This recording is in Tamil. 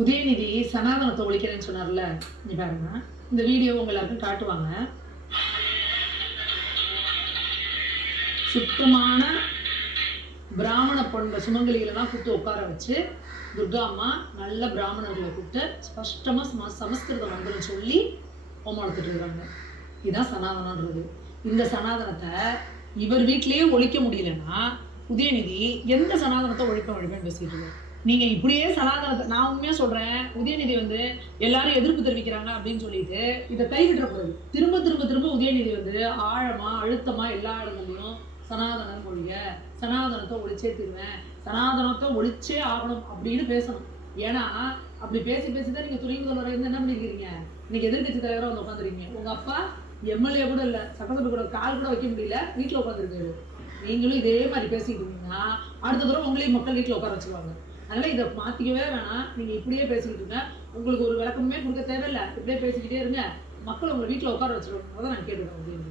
உதயநிதி சனாதனத்தை ஒழிக்கிறேன்னு சொன்னார்ல, நீ பாருங்க. இந்த வீடியோ உங்க எல்லாருக்கும் காட்டுவாங்க. சுத்தமான பிராமண பொண்ண சுமங்கலிகளெல்லாம் கூப்பிட்டு உட்கார வச்சு, துர்கா அம்மா நல்ல பிராமணர்களை கூப்பிட்டு ஸ்பஷ்டமா சமஸ்கிருத மந்திரம் சொல்லி ஹோமம் எடுத்துட்டு இருக்காங்க. இதுதான் சனாதனன்றது. இந்த சனாதனத்தை இவர் வீட்டிலேயே ஒழிக்க முடியலன்னா, உதயநிதி எந்த சனாதனத்தை ஒழிப்பேன்னு பேசிட்டு இருக்காரு. நீங்க இப்படியே சனாதனத்தை நான் உண்மையா சொல்றேன். உதயநிதி எல்லாரும் எதிர்ப்பு தெரிவிக்கிறாங்க அப்படின்னு சொல்லிட்டு இதை கைவிடக்கூடாது. திரும்ப திரும்ப திரும்ப உதயநிதி ஆழமா அழுத்தமா எல்லா இடங்களையும் சனாதனம் ஒழிய, சனாதனத்தை ஒழிச்சே தருவேன், சனாதனத்தை ஒழிச்சே ஆகணும் அப்படின்னு பேசணும். ஏன்னா அப்படி பேசி பேசிதான் நீங்க துணை முதல்வரை என்ன பண்ணிருக்கீங்க, இன்னைக்கு எதிர்கட்சி தலைவராக வந்து உட்காந்துருக்கீங்க. உங்க அப்பா எம்எல்ஏ கூட இல்லை, சட்டசபை கூட கால் கூட வைக்க முடியல, வீட்டில் உட்காந்துருக்காரு. நீங்களும் இதே மாதிரி பேசிக்கிட்டு இருந்தீங்கன்னா அடுத்த தடவை உங்களையும் மக்கள் வீட்டில் உட்கார வச்சுருவாங்க. அதனால இதை மாற்றிக்கவே வேணாம். நீங்கள் இப்படியே பேசிக்கிட்டு இருங்க. உங்களுக்கு ஒரு விளக்கமே கொடுக்க தேவையில்லை. இப்படியே பேசிக்கிட்டே இருங்க. மக்கள் உங்களை வீட்டில் உட்கார வச்சுருவாங்க. தான் நான் கேட்டுக்கிறேன்.